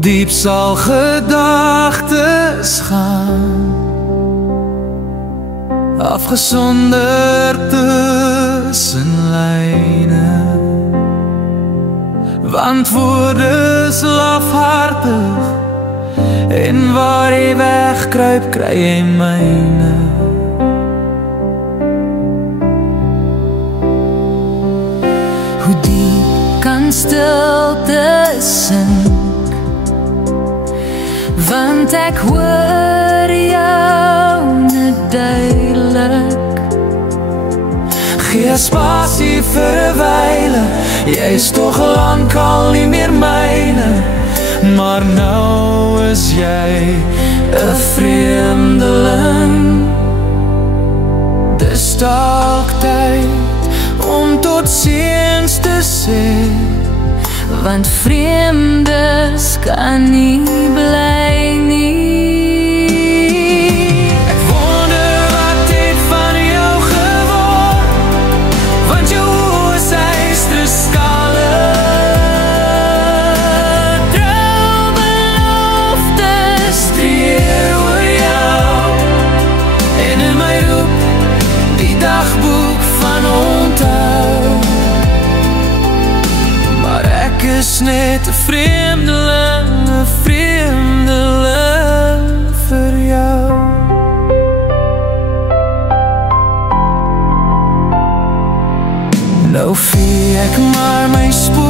diep sal gedagtes gaan, afgesonderd tussen lyne, want woorde is lafhartig, en waar jy wegkruip, kry jy myne. Hoe diep kan stilte sink, want ek hoor jou net duidelik. Gee spasie vir 'n wyle, jy is toch lang al nie meer myne, maar nou is jy 'n vreemdeling. Dis dalk tyd om tot ziens te sê, want vreemdes kan nie bly nie. Ek wonder wat het van jou geword, want jou oë is ysterskale. Droombeloftes Tree oor jou, en in my roep die dagboek van onthou. Maar ek is net 'n vreemdeling vir jou. Nou vee ek maar my spoor